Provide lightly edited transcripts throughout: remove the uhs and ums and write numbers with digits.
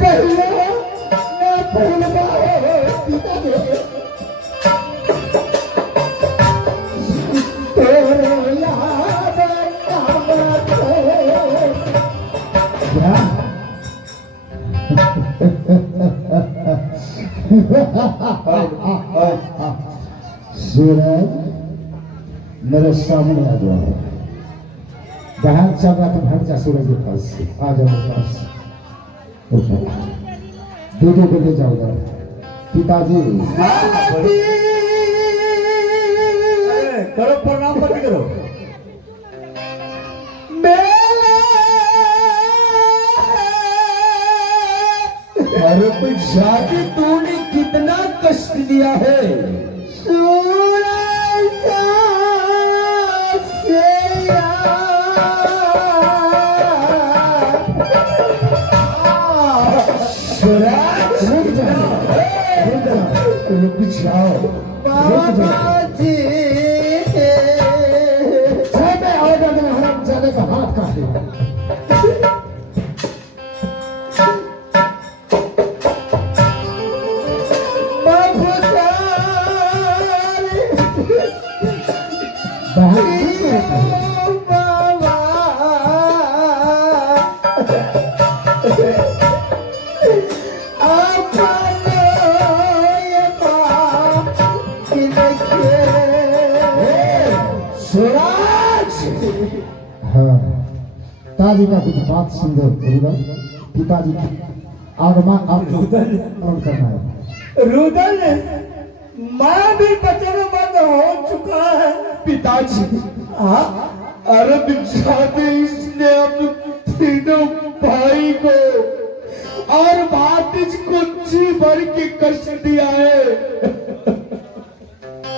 कहिए मैं भूल गए पिता के तेरे याद क्या सूरज मेरे सामने आ जाओ। बाहर चल रहा तो भाग जा सूरज के पास से आ जाओ मेरे पास। दीदी को ले जाओ उधर। पिताजी करो प्रणाम पति करो। अरे कोई जाके तूने कितना कष्ट दिया है। रुक जाओ हराम जाने का हाथ काटे। पिताजी का कुछ बात सुनो पिताजी और माँ आप रुदल करना है। रुदल माँ भी वचनबद्ध हो चुका है पिताजी। अरे बिचारे इसने अपने तीनों भाई को और भातिज को जी भर के कष्ट दिया है।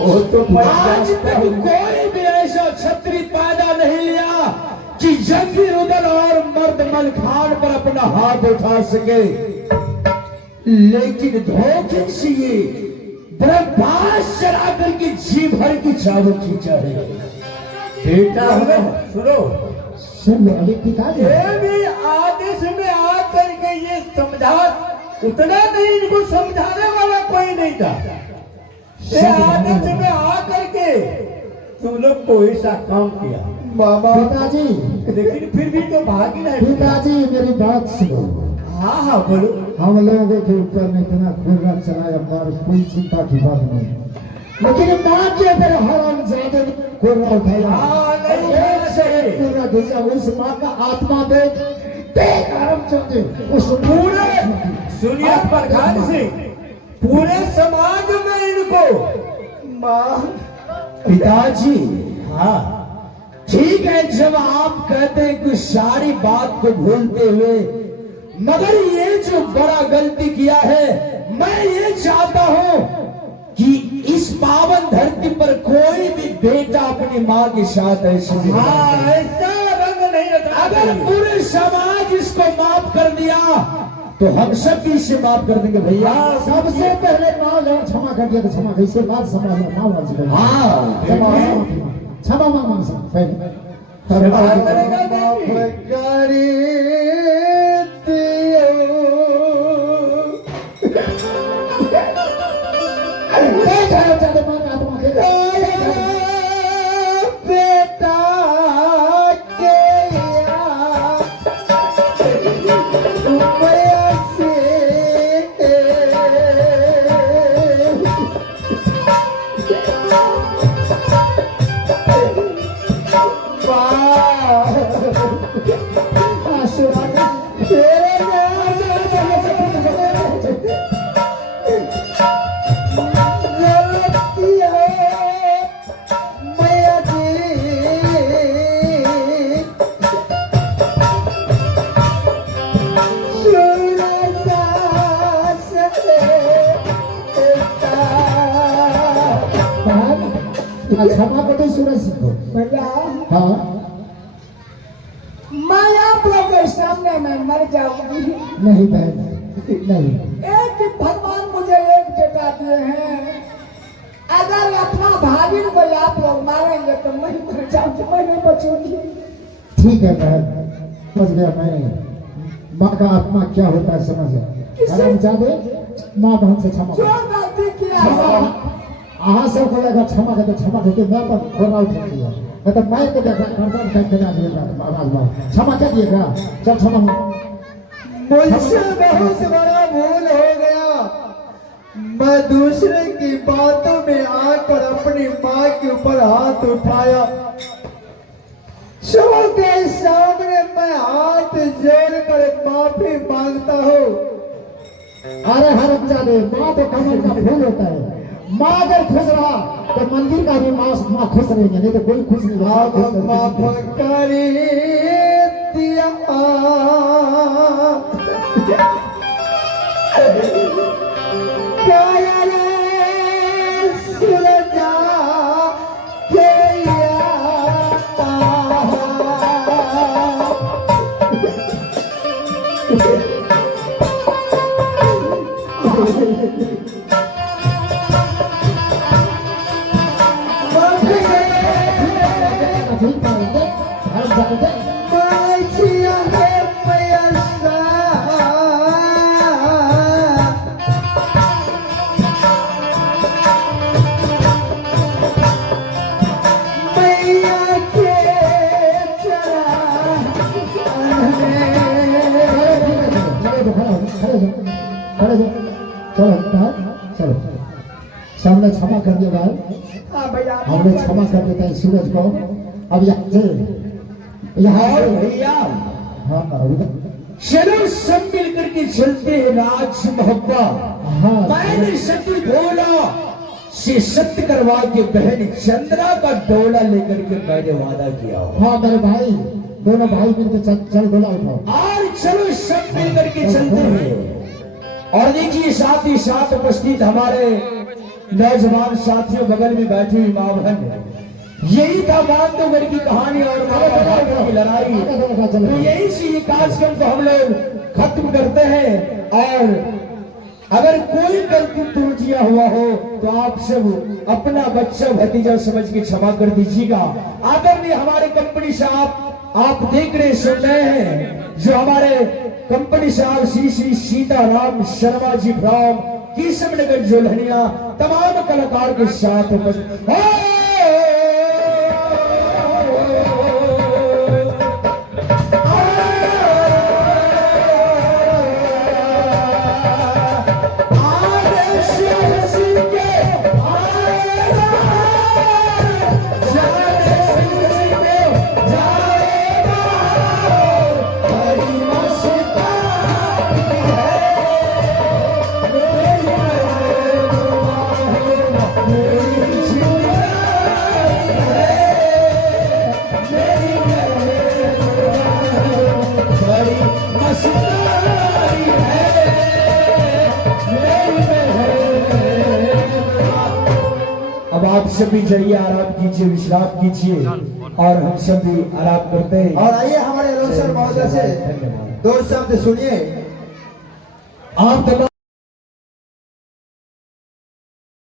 वो तो आज तक कोई भी ऐसा क्षत्रिय पैदा नहीं लिया कि जंगी रुदल और मर्द मलखान पर अपना हाथ उठा सके, लेकिन धोखे से ये ब्रह्मास्त्र चला करके जी भर की चावल खींचा है। बेटा सुनो अभी पिताजी ये भी आदेश में आकर के ये समझा, उतना नहीं इनको समझाने वाला कोई नहीं था। ये आदेश में आकर के तुम लोग को ऐसा काम किया बाबा। पिताजी लेकिन फिर भी तो भागी नहीं। पिताजी मेरी बात सुनो। हाँ हाँ बोलो। हम लोगों के ऊपर में इतना खुर्रा चलाया पर कोई चिंता की बात नहीं, लेकिन माँ के ऊपर हराम ज्यादा खुर्रा उठाया। खुर्रा भेजा उस माँ का आत्मा देख हराम चलते उस पूरे सुनिए प्रधान सिंह, पूरे समाज में इनको माँ। पिताजी हाँ ठीक है, जब आप कहते हैं कि सारी बात को भूलते हुए, मगर ये जो बड़ा गलती किया है, मैं ये चाहता हूं कि इस पावन धरती पर कोई भी बेटा अपनी माँ के साथ ऐसे ऐसा रंग नहीं रखा। अगर पूरे समाज इसको माफ कर दिया तो हम सब भी इसे माफ कर देंगे भैया। सबसे पहले माँ जब क्षमा कर दिया तो क्षमा कैसे बात समाज में क्षमा मामा बेटा क्षमा को तो सूरज सीखो। हाँ मैं आप लोग के सामने मैं मर जाऊंगी। नहीं बहन नहीं। एक भगवान मुझे एक बेटा दिए हैं, अगर अपना भाभी को आप लोग मारेंगे तो मैं मर जाऊंगी, मैं नहीं बचूंगी। ठीक है बहन, समझ गया मैं। माँ का आत्मा क्या होता है समझ हरामजादे माँ बहन से क्षमा जो कर। गलती किया है अहाँ सब बोलेगा क्षमा करते क्षमा करते मैं तो थोड़ा उठ दिया मैं तो मैं तो देखा करता हूँ कहीं कहीं आवाज मार क्षमा कर दिएगा चल क्षमा मुझसे बहुत बड़ा भूल हो गया। मैं दूसरे की बातों में आकर अपनी माँ के ऊपर हाथ उठाया। सबके सामने मैं हाथ जोड़कर माफी मांगता हूँ। अरे हरामजादे माँ तो कमर का फूल होता है। माँ अगर खुश रहा तो मंदिर का भी माँ खुश रहेंगे नहीं तो कोई खुश नहीं रहा। माफ करी दिया सुलझा के आता। Macia है पैसा मैया के चलो सामने क्षमा कर दिया भाई हाँ भैया हमने क्षमा कर देता है सूरज को अब यहाँ से और भैया हाँ चलो सब मिलकर के चलते हैं राज मोहब्बत। हाँ मैंने सत्य बोला से सत्य करवा के बहन चंद्रा का डोला लेकर के मैंने वादा किया हो। हाँ मेरे भाई दोनों भाई मिलकर चल डोला उठाओ और चलो सब मिलकर के चलते हैं। और देखिए साथ ही साथ उपस्थित हमारे नौजवान साथियों बगल में बैठी हुई माँ बहन, यही था बांधवगढ़ की कहानी और माँ की लड़ाई। तो यही से ये कार्यक्रम को हम लोग खत्म करते हैं। और अगर कोई गलती त्रुटियां हुआ हो तो आप सब अपना बच्चा भतीजा समझ के क्षमा कर दीजिएगा। आदरणीय हमारे कंपनी से आप देख रहे सुन रहे हैं जो हमारे कंपनी साहब श्री श्री सीताराम शर्मा जी फ्रॉम किशननगर जोलहनिया तमाम कलाकार के साथ उपस्थित। अब आप सब भी जाइए, आराम कीजिए, विश्राम कीजिए और हम सब भी आराम करते हैं। और आइए हमारे अलोसर महोदय से धन्यवाद। दो शब्द सुनिए। आप